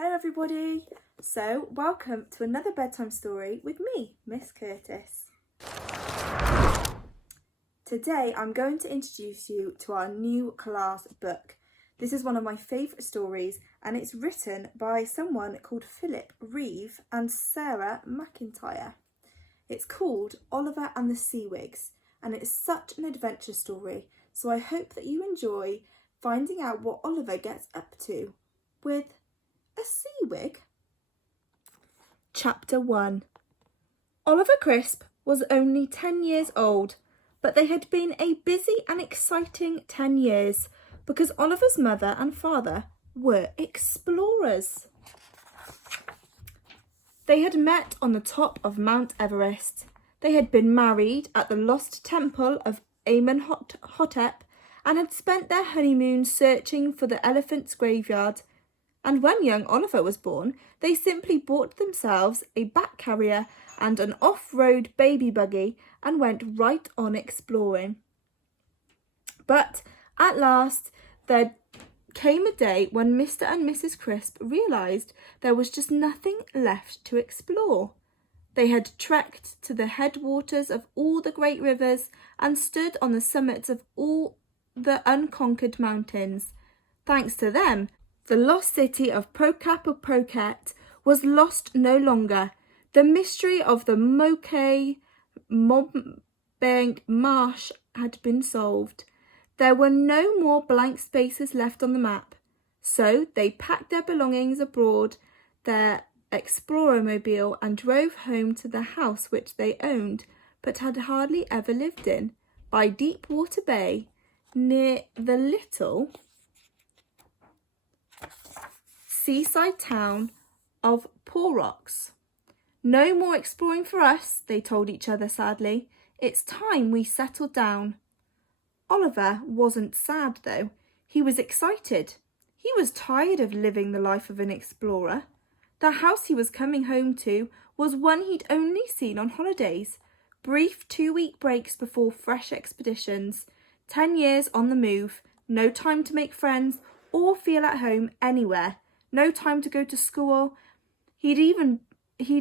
Hello everybody! So, welcome to another bedtime story with me, Miss Curtis. Today I'm going to introduce you to our new class book. This is one of my favourite stories and it's written by someone called Philip Reeve and Sarah McIntyre. It's called Oliver and the Seawigs and it's such an adventure story, so I hope that you enjoy finding out what Oliver gets up to with a seawig. Chapter 1. Oliver Crisp was only 10 years old, but they had been a busy and exciting 10 years because Oliver's mother and father were explorers. They had met on the top of Mount Everest. They had been married at the lost temple of Amenhotep and had spent their honeymoon searching for the elephant's graveyard. And when young Oliver was born, they simply bought themselves a back carrier and an off-road baby buggy and went right on exploring. But at last, there came a day when Mr. and Mrs. Crisp realised there was just nothing left to explore. They had trekked to the headwaters of all the great rivers and stood on the summits of all the unconquered mountains. Thanks to them, the lost city of Procap was lost no longer. The mystery of the Moke Mobbank Marsh had been solved. There were no more blank spaces left on the map. So they packed their belongings aboard their Explorermobile and drove home to the house which they owned but had hardly ever lived in, by Deepwater Bay, near the little seaside town of Porrocks. No more exploring for us, they told each other sadly. It's time we settled down. Oliver wasn't sad though. He was excited. He was tired of living the life of an explorer. The house he was coming home to was one he'd only seen on holidays. Brief 2-week breaks before fresh expeditions. 10 years on the move. No time to make friends or feel at home anywhere. No time to go to school. He'd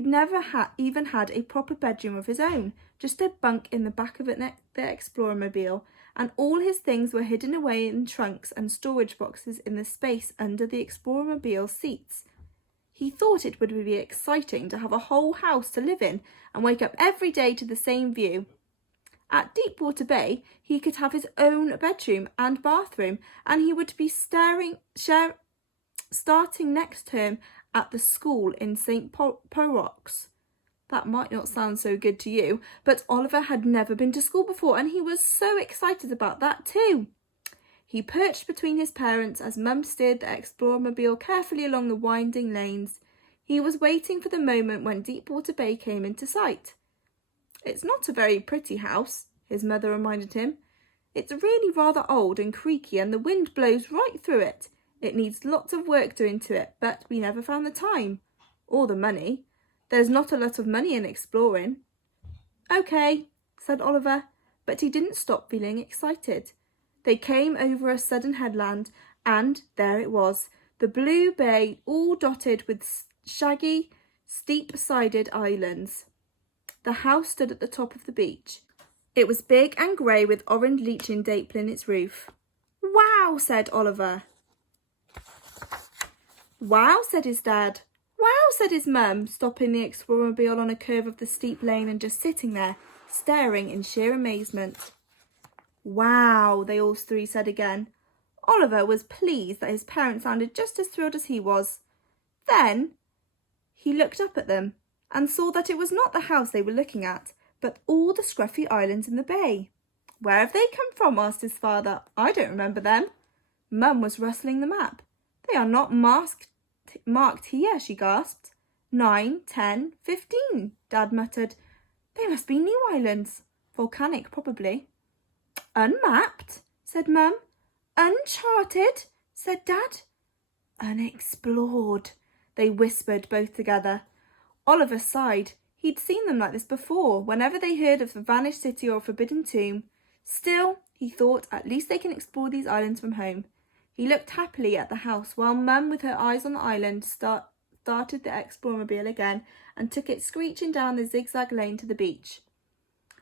never even had a proper bedroom of his own, just a bunk in the back of the Explorermobile, and all his things were hidden away in trunks and storage boxes in the space under the Explorermobile seats. He thought it would be exciting to have a whole house to live in and wake up every day to the same view. At Deepwater Bay, he could have his own bedroom and bathroom, and he would be starting next term at the school in St. Porrocks. That might not sound so good to you, but Oliver had never been to school before and he was so excited about that too. He perched between his parents as Mum steered the Explorermobile carefully along the winding lanes. He was waiting for the moment when Deepwater Bay came into sight. It's not a very pretty house, his mother reminded him. It's really rather old and creaky and the wind blows right through it. It needs lots of work doing to it, but we never found the time. Or the money. There's not a lot of money in exploring. Okay, said Oliver, but he didn't stop feeling excited. They came over a sudden headland, and there it was, the blue bay all dotted with shaggy, steep-sided islands. The house stood at the top of the beach. It was big and grey with orange leaching dapple in its roof. Wow, said Oliver. Wow, said his dad. Wow, said his mum, stopping the Explorermobile on a curve of the steep lane and just sitting there, staring in sheer amazement. Wow, they all three said again. Oliver was pleased that his parents sounded just as thrilled as he was. Then he looked up at them and saw that it was not the house they were looking at, but all the scruffy islands in the bay. Where have they come from? Asked his father. I don't remember them. Mum was rustling the map. They are not marked here, she gasped. 9, 10, 15, Dad muttered. They must be new islands. Volcanic, probably. Unmapped, said Mum. Uncharted, said Dad. Unexplored, they whispered both together. Oliver sighed. He'd seen them like this before, whenever they heard of a vanished city or a forbidden tomb. Still, he thought, at least they can explore these islands from home. He looked happily at the house while Mum, with her eyes on the island, started the Explormobile again and took it screeching down the zigzag lane to the beach.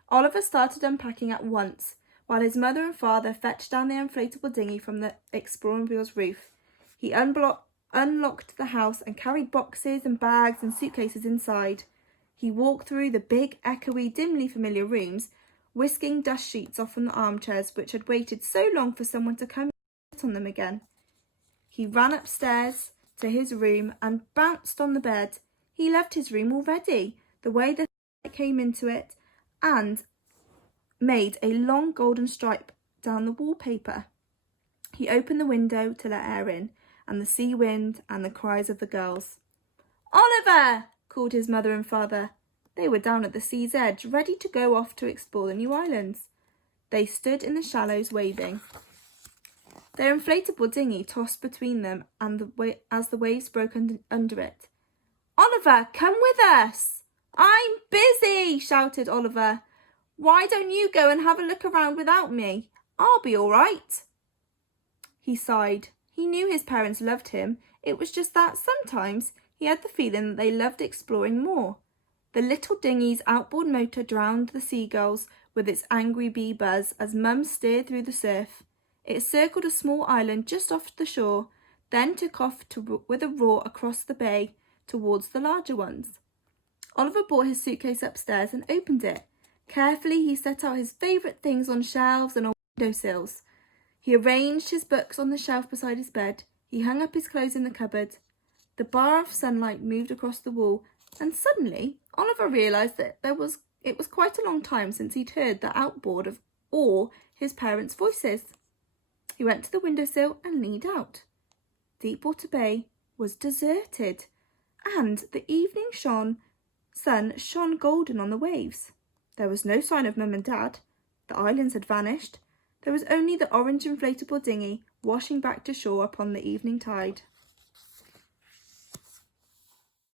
Oliver started unpacking at once, while his mother and father fetched down the inflatable dinghy from the Explormobile's roof. He unlocked the house and carried boxes and bags and suitcases inside. He walked through the big, echoey, dimly familiar rooms, whisking dust sheets off from the armchairs which had waited so long for someone to come and sit on them again. He ran upstairs to his room and bounced on the bed. He loved his room already, the way the light came into it and made a long golden stripe down the wallpaper. He opened the window to let air in, and the sea wind and the cries of the girls. "Oliver!" called his mother and father. They were down at the sea's edge, ready to go off to explore the new islands. They stood in the shallows waving. Their inflatable dinghy tossed between them and as the waves broke under it. "Oliver, come with us!" "I'm busy!" shouted Oliver. "Why don't you go and have a look around without me? I'll be all right." He sighed. He knew his parents loved him. It was just that sometimes he had the feeling that they loved exploring more. The little dinghy's outboard motor drowned the seagulls with its angry bee buzz as Mum steered through the surf. It circled a small island just off the shore, then took off with a roar across the bay towards the larger ones. Oliver brought his suitcase upstairs and opened it. Carefully, he set out his favourite things on shelves and on windowsills. He arranged his books on the shelf beside his bed. He hung up his clothes in the cupboard. The bar of sunlight moved across the wall, and suddenly Oliver realised that it was quite a long time since he'd heard the outboard or his parents' voices. He went to the windowsill and leaned out. Deepwater Bay was deserted, and the evening sun shone golden on the waves. There was no sign of Mum and Dad. The islands had vanished. There was only the orange inflatable dinghy washing back to shore upon the evening tide.